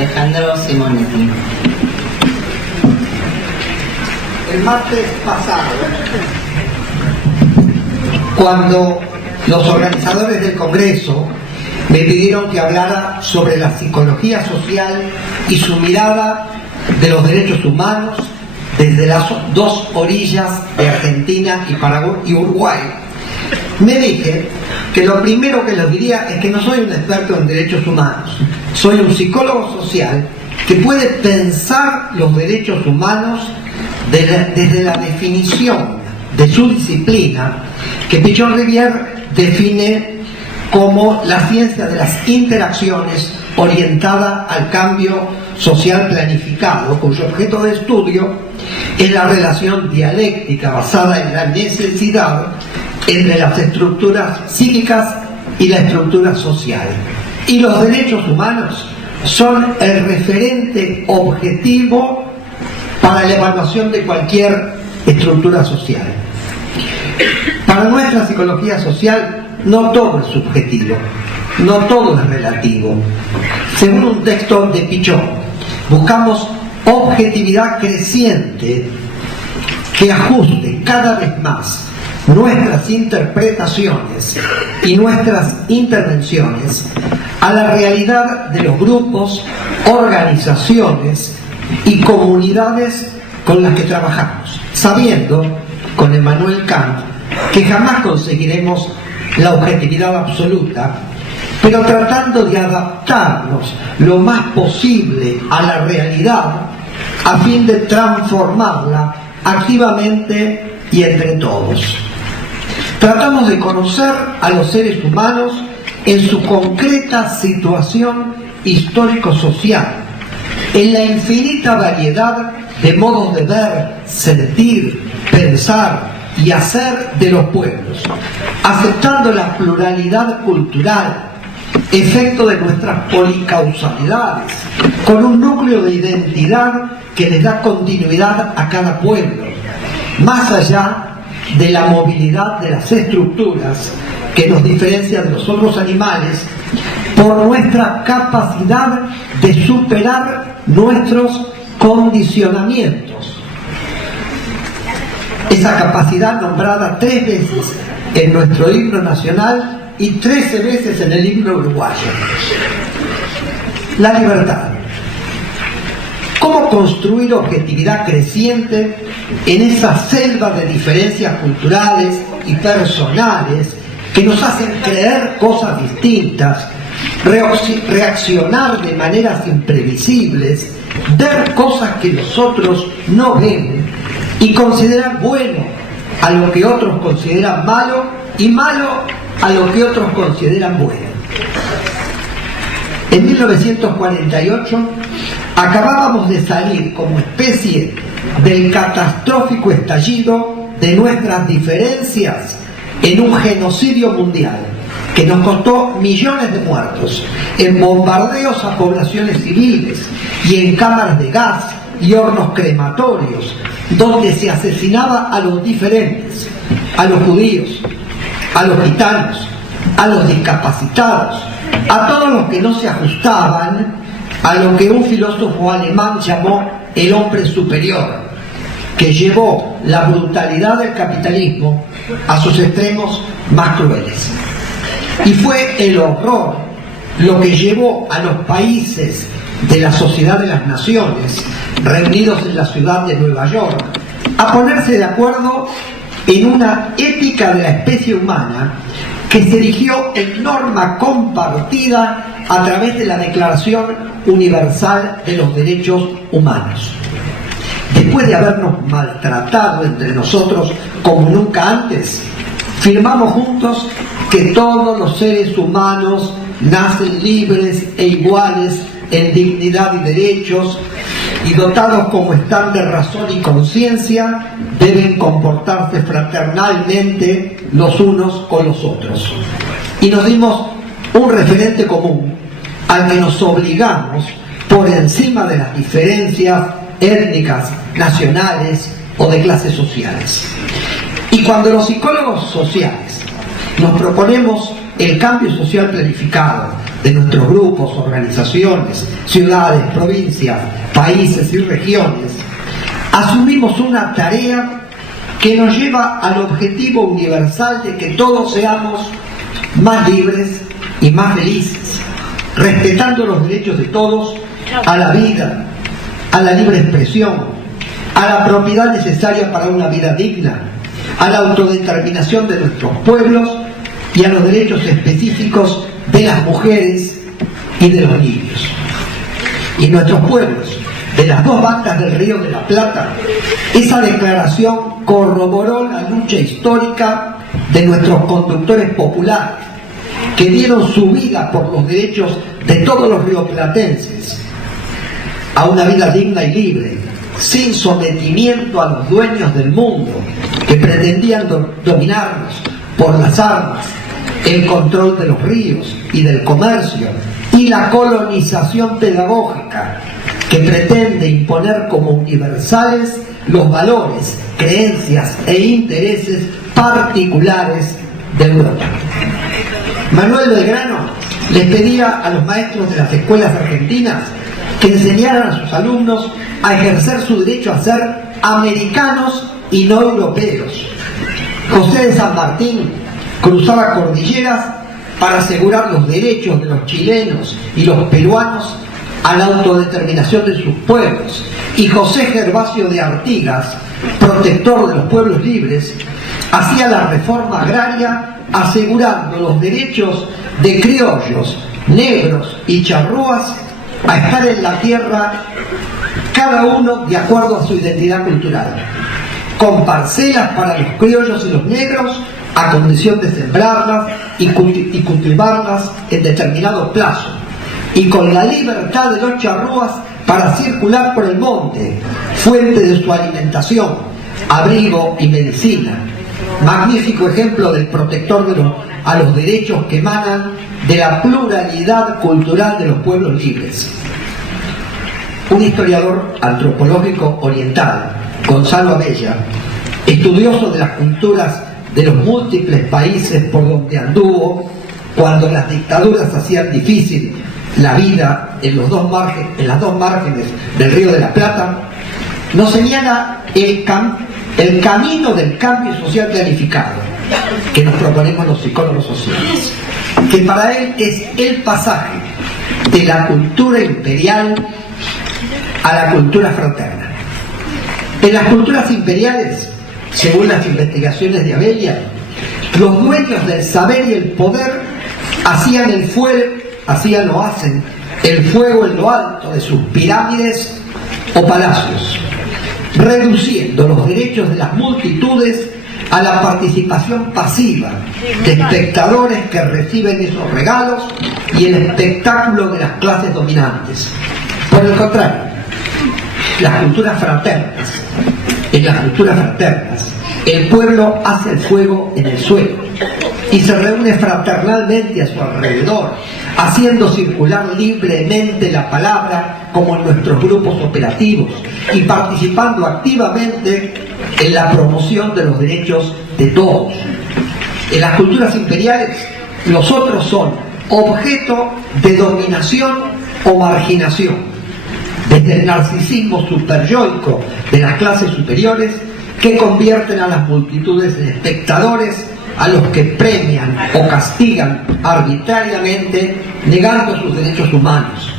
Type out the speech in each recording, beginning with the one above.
Alejandro Simonetti. El martes pasado, cuando los organizadores del Congreso me pidieron que hablara sobre la psicología social y su mirada de los derechos humanos desde las dos orillas de Argentina y Paraguay y Uruguay, me dije que lo primero que les diría es que no soy un experto en derechos humanos, soy un psicólogo social que puede pensar los derechos humanos desde la definición de su disciplina, que Pichon-Rivière define como la ciencia de las interacciones orientada al cambio social planificado, cuyo objeto de estudio es la relación dialéctica basada en la necesidad entre las estructuras psíquicas y la estructura social. Y los derechos humanos son el referente objetivo para la evaluación de cualquier estructura social. Para nuestra psicología social, no todo es subjetivo, no todo es relativo. Según un texto de Pichon, buscamos objetividad creciente que ajuste cada vez más nuestras interpretaciones y nuestras intervenciones a la realidad de los grupos, organizaciones y comunidades con las que trabajamos, sabiendo, con Emmanuel Kant, que jamás conseguiremos la objetividad absoluta, pero tratando de adaptarnos lo más posible a la realidad a fin de transformarla activamente y entre todos. Tratamos de conocer a los seres humanos en su concreta situación histórico-social, en la infinita variedad de modos de ver, sentir, pensar y hacer de los pueblos, aceptando la pluralidad cultural, efecto de nuestras policausalidades, con un núcleo de identidad que les da continuidad a cada pueblo, más allá de la movilidad de las estructuras que nos diferencia de los otros animales por nuestra capacidad de superar nuestros condicionamientos. Esa capacidad nombrada 3 veces en nuestro himno nacional y 13 veces en el himno uruguayo. La libertad. ¿Cómo construir objetividad creciente en esa selva de diferencias culturales y personales que nos hacen creer cosas distintas, reaccionar de maneras imprevisibles, ver cosas que los otros no ven y considerar bueno a lo que otros consideran malo y malo a lo que otros consideran bueno? En 1948 acabábamos de salir como especie del catastrófico estallido de nuestras diferencias en un genocidio mundial que nos costó millones de muertos, en bombardeos a poblaciones civiles y en cámaras de gas y hornos crematorios, donde se asesinaba a los diferentes, a los judíos, a los gitanos, a los discapacitados, a todos los que no se ajustaban a lo que un filósofo alemán llamó el hombre superior, que llevó la brutalidad del capitalismo a sus extremos más crueles. Y fue el horror lo que llevó a los países de la Sociedad de las Naciones, reunidos en la ciudad de Nueva York, a ponerse de acuerdo en una ética de la especie humana que se erigió en norma compartida a través de la Declaración Universal de los Derechos Humanos. Después de habernos maltratado entre nosotros como nunca antes, firmamos juntos que todos los seres humanos nacen libres e iguales en dignidad y derechos, y dotados como están de razón y conciencia, deben comportarse fraternalmente los unos con los otros. Y nos dimos un referente común al que nos obligamos por encima de las diferencias étnicas, nacionales o de clases sociales. Y cuando los psicólogos sociales nos proponemos el cambio social planificado de nuestros grupos, organizaciones, ciudades, provincias, países y regiones, asumimos una tarea que nos lleva al objetivo universal de que todos seamos más libres y más felices, respetando los derechos de todos a la vida, a la libre expresión, a la propiedad necesaria para una vida digna, a la autodeterminación de nuestros pueblos y a los derechos específicos de las mujeres y de los niños. Y en nuestros pueblos, de las dos bancas del Río de la Plata, esa declaración corroboró la lucha histórica de nuestros conductores populares, que dieron su vida por los derechos de todos los rioplatenses a una vida digna y libre, sin sometimiento a los dueños del mundo que pretendían dominarnos por las armas, el control de los ríos y del comercio y la colonización pedagógica que pretende imponer como universales los valores, creencias e intereses particulares de Europa. Manuel Belgrano les pedía a los maestros de las escuelas argentinas que enseñaran a sus alumnos a ejercer su derecho a ser americanos y no europeos. José de San Martín cruzaba cordilleras para asegurar los derechos de los chilenos y los peruanos a la autodeterminación de sus pueblos, y José Gervasio de Artigas, protector de los pueblos libres, hacía la reforma agraria asegurando los derechos de criollos, negros y charrúas a estar en la tierra, cada uno de acuerdo a su identidad cultural, con parcelas para los criollos y los negros a condición de sembrarlas y cultivarlas en determinado plazo, y con la libertad de los charrúas para circular por el monte, fuente de su alimentación, abrigo y medicina. Magnífico ejemplo del protector a los derechos que emanan de la pluralidad cultural de los pueblos libres. Un historiador antropológico oriental, Gonzalo Abella, estudioso de las culturas de los múltiples países por donde anduvo cuando las dictaduras hacían difícil la vida en las dos márgenes del Río de la Plata, nos señala el camino del cambio social planificado que nos proponemos los psicólogos sociales, que para él es el pasaje de la cultura imperial a la cultura fraterna. En las culturas imperiales, según las investigaciones de Abella, los dueños del saber y el poder hacían o hacen el fuego en lo alto de sus pirámides o palacios, reduciendo los derechos de las multitudes a la participación pasiva de espectadores que reciben esos regalos y el espectáculo de las clases dominantes. Por el contrario, en las culturas fraternas, el pueblo hace el fuego en el suelo y se reúne fraternalmente a su alrededor, haciendo circular libremente la palabra como en nuestros grupos operativos y participando activamente en la promoción de los derechos de todos. En las culturas imperiales, los otros son objeto de dominación o marginación, desde el narcisismo superyoico de las clases superiores que convierten a las multitudes en espectadores a los que premian o castigan arbitrariamente, negando sus derechos humanos.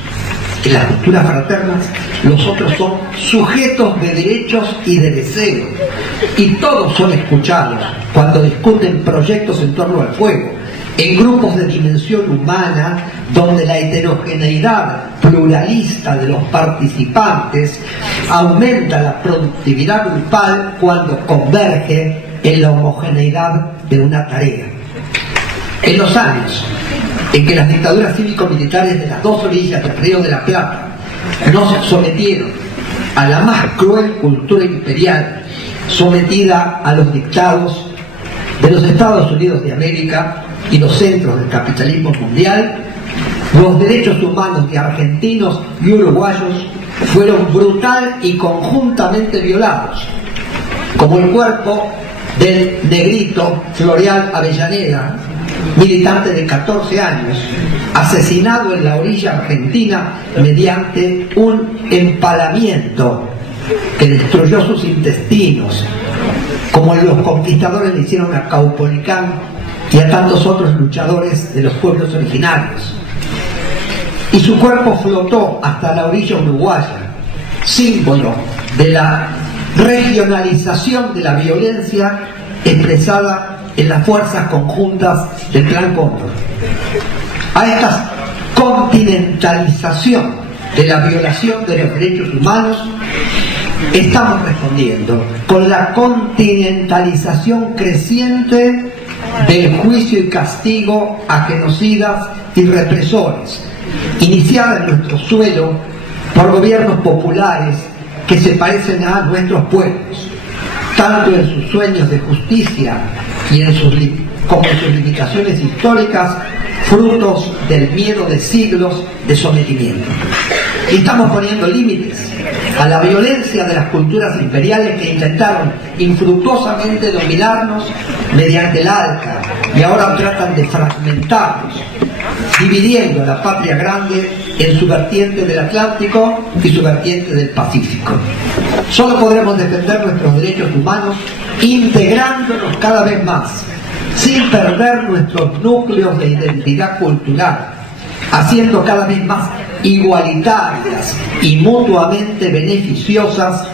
En las culturas fraternas, los otros son sujetos de derechos y de deseos, y todos son escuchados cuando discuten proyectos en torno al fuego, en grupos de dimensión humana, donde la heterogeneidad pluralista de los participantes aumenta la productividad grupal cuando converge en la homogeneidad de una tarea. En los años en que las dictaduras cívico-militares de las dos orillas del Río de la Plata nos sometieron a la más cruel cultura imperial sometida a los dictados de los Estados Unidos de América y los centros del capitalismo mundial, los derechos humanos de argentinos y uruguayos fueron brutal y conjuntamente violados, como el cuerpo del negrito Floreal Avellaneda, militante de 14 años, asesinado en la orilla argentina mediante un empalamiento que destruyó sus intestinos, como los conquistadores le hicieron a Caupolicán y a tantos otros luchadores de los pueblos originarios. Y su cuerpo flotó hasta la orilla uruguaya, símbolo de la regionalización de la violencia expresada en las fuerzas conjuntas del Plan Cóndor. A esta continentalización de la violación de los derechos humanos estamos respondiendo con la continentalización creciente del juicio y castigo a genocidas y represores, iniciada en nuestro suelo por gobiernos populares que se parecen a nuestros pueblos, tanto en sus sueños de justicia y como en sus limitaciones históricas, frutos del miedo de siglos de sometimiento. Y estamos poniendo límites a la violencia de las culturas imperiales que intentaron infructuosamente dominarnos mediante el ALCA y ahora tratan de fragmentarnos, dividiendo la patria grande en su vertiente del Atlántico y su vertiente del Pacífico. Solo podremos defender nuestros derechos humanos integrándonos cada vez más, sin perder nuestros núcleos de identidad cultural, haciendo cada vez más igualitarias y mutuamente beneficiosas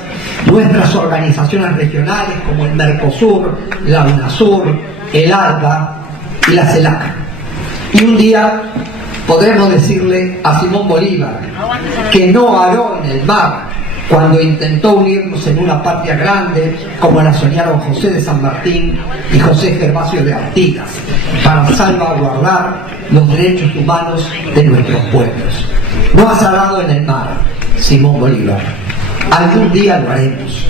nuestras organizaciones regionales como el Mercosur, la UNASUR, el ALBA y la CELAC. Y un día podremos decirle a Simón Bolívar que no aró en el mar cuando intentó unirnos en una patria grande como la soñaron José de San Martín y José Gervasio de Artigas para salvaguardar los derechos humanos de nuestros pueblos. No has arado en el mar, Simón Bolívar. Algún día lo haremos.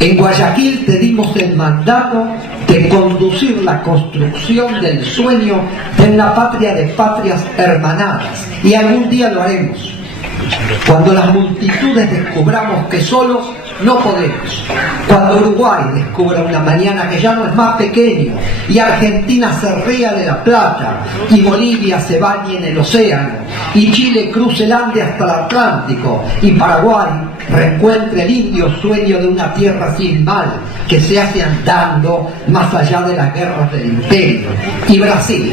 En Guayaquil te dimos el mandato de conducir la construcción del sueño de una patria de patrias hermanadas, y algún día lo haremos. Cuando las multitudes descubramos que solos no podemos, cuando Uruguay descubra una mañana que ya no es más pequeño, y Argentina se ría de la plata, y Bolivia se bañe en el océano, y Chile cruce el Ande hasta el Atlántico, y Paraguay reencuentre el indio sueño de una tierra sin mal que se hace andando más allá de las guerras del imperio, y Brasil,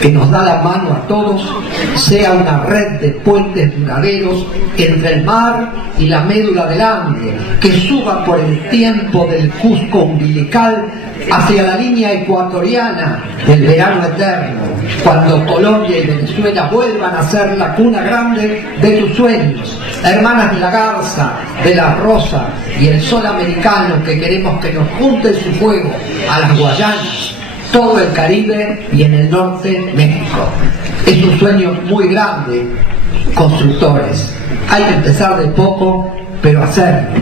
que nos da la mano a todos, sea una red de puentes duraderos entre el mar y la médula del Ande, que suba por el tiempo del Cusco umbilical hacia la línea ecuatoriana del verano eterno, cuando Colombia y Venezuela vuelvan a ser la cuna grande de tus sueños, hermanas de la garza, de la rosa y el sol americano que queremos que nos junte su fuego a las Guayanas, todo el Caribe y en el norte México. Es un sueño muy grande, constructores. Hay que empezar de poco, pero hacerlo.